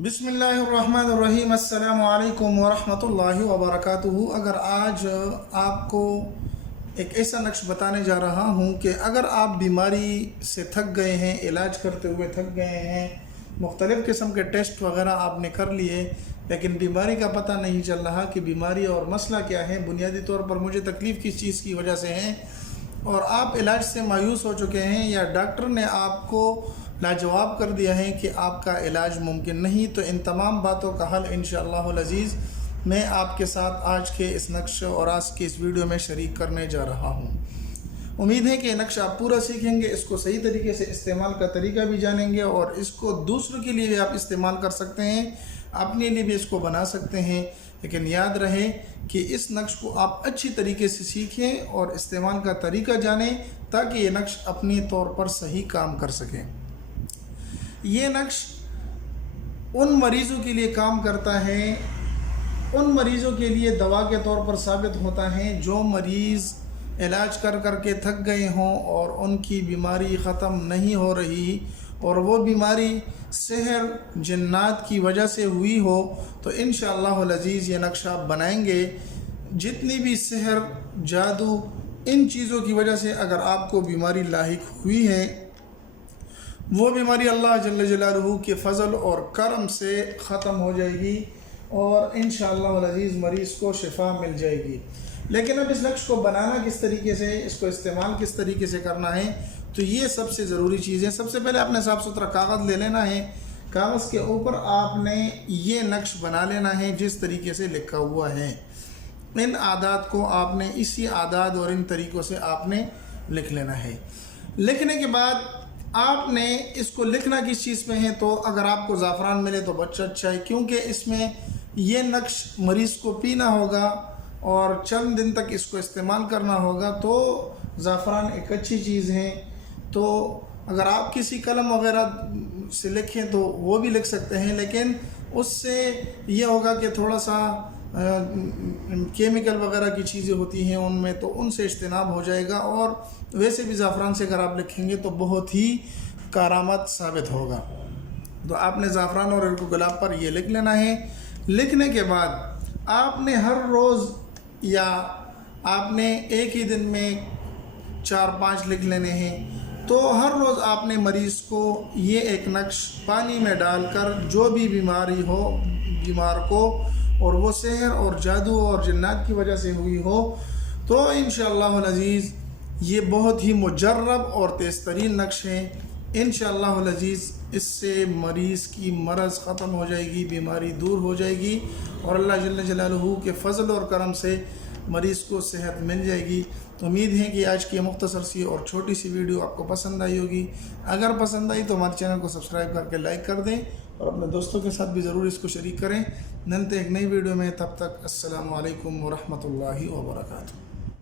बिस्मिल्लाहिर्रहमानिर्रहीम। अस्सलामु अलैकुम वरहमतुल्लाहि वबरकातुहू। अगर आज आपको एक ऐसा नक्श बताने जा रहा हूँ कि अगर आप बीमारी से थक गए हैं, इलाज करते हुए थक गए हैं, मुख्तलिफ़ किस्म के टेस्ट वगैरह आपने कर लिए, लेकिन बीमारी का पता नहीं चल रहा कि बीमारी और मसला क्या है, बुनियादी तौर पर मुझे तकलीफ़ किस चीज़ की वजह से है, और आप इलाज से मायूस हो चुके हैं या डॉक्टर ने आपको लाजवाब कर दिया है कि आपका इलाज मुमकिन नहीं, तो इन तमाम बातों का हल इंशाअल्लाहुल अज़ीज़ मैं आपके साथ आज के इस नक्श और आज के इस वीडियो में शरीक करने जा रहा हूँ। उम्मीद है कि ये नक्श आप पूरा सीखेंगे, इसको सही तरीके से इस्तेमाल का तरीका भी जानेंगे और इसको दूसरों के लिए भी आप इस्तेमाल कर सकते हैं, अपने लिए भी इसको बना सकते हैं। लेकिन याद रहे कि इस नक्श को आप अच्छी तरीके से सीखें और इस्तेमाल का तरीका जानें ताकि ये नक्श अपने तौर पर सही काम कर सकें। ये नक्श उन मरीज़ों के लिए काम करता है, उन मरीज़ों के लिए दवा के तौर पर साबित होता है जो मरीज़ इलाज कर कर के थक गए हों और उनकी बीमारी ख़त्म नहीं हो रही और वो बीमारी सहर जन्नात की वजह से हुई हो, तो इंशाअल्लाहुल अज़ीज़ ये नक्श आप बनाएंगे। जितनी भी सहर जादू इन चीज़ों की वजह से अगर आपको बीमारी लाहिक हुई है, वो बीमारी अल्लाह जल्ल जलालहू के फ़ज़ल और करम से ख़त्म हो जाएगी और इंशाअल्लाहुल अज़ीज़ मरीज़ को शिफा मिल जाएगी। लेकिन अब इस नक्श को बनाना किस तरीके से, इसको इस्तेमाल किस तरीके से करना है, तो ये सबसे ज़रूरी चीज़ है। सबसे पहले आपने साफ़ सुथरा कागज़ ले लेना है, कागज़ के ऊपर आपने ये नक्श बना लेना है जिस तरीके से लिखा हुआ है। इन आदात को आपने इसी आदात और इन तरीक़ों से आपने लिख लेना है। लिखने के बाद आपने इसको लिखना किस चीज़ पे है, तो अगर आपको ज़ाफ़रान मिले तो अच्छा है, क्योंकि इसमें ये नक्श मरीज़ को पीना होगा और चंद दिन तक इसको इस्तेमाल करना होगा, तो ज़ाफ़रान एक अच्छी चीज़ है। तो अगर आप किसी कलम वगैरह से लिखें तो वो भी लिख सकते हैं, लेकिन उससे ये होगा कि थोड़ा सा केमिकल वगैरह की चीज़ें होती हैं उनमें, तो उनसे इज्तनाब हो जाएगा। और वैसे भी ज़ाफ़रान से अगर आप लिखेंगे तो बहुत ही कारामत साबित होगा। तो आपने ज़ाफ़रान और इर्क गुलाब पर ये लिख लेना है। लिखने के बाद आपने हर रोज़ या आपने एक ही दिन में 4-5 लिख लेने हैं, तो हर रोज़ आपने मरीज़ को ये एक नक्श पानी में डालकर, जो भी बीमारी हो बीमार को, और वो सहर और जादू और जन्नात की वजह से हुई हो, तो इंशाअल्लाहुल अज़ीज़ ये बहुत ही मुजर्रब और तेज़ तरीन नक्श है। इंशाअल्लाहुल अज़ीज़ इससे मरीज़ की मरज़ ख़त्म हो जाएगी, बीमारी दूर हो जाएगी और अल्लाह जल्ल जलालहू के फ़ज़ल और करम से मरीज़ को सेहत मिल जाएगी। तो उम्मीद है कि आज की मुख्तसर सी और छोटी सी वीडियो आपको पसंद आई होगी। अगर पसंद आई तो हमारे चैनल को सब्सक्राइब करके लाइक कर दें और अपने दोस्तों के साथ भी ज़रूर इसको शरीक करें। मिलते एक नई वीडियो में, तब तक अस्सलामु अलैकुम वरहमतुल्लाहि वबरकातुहू।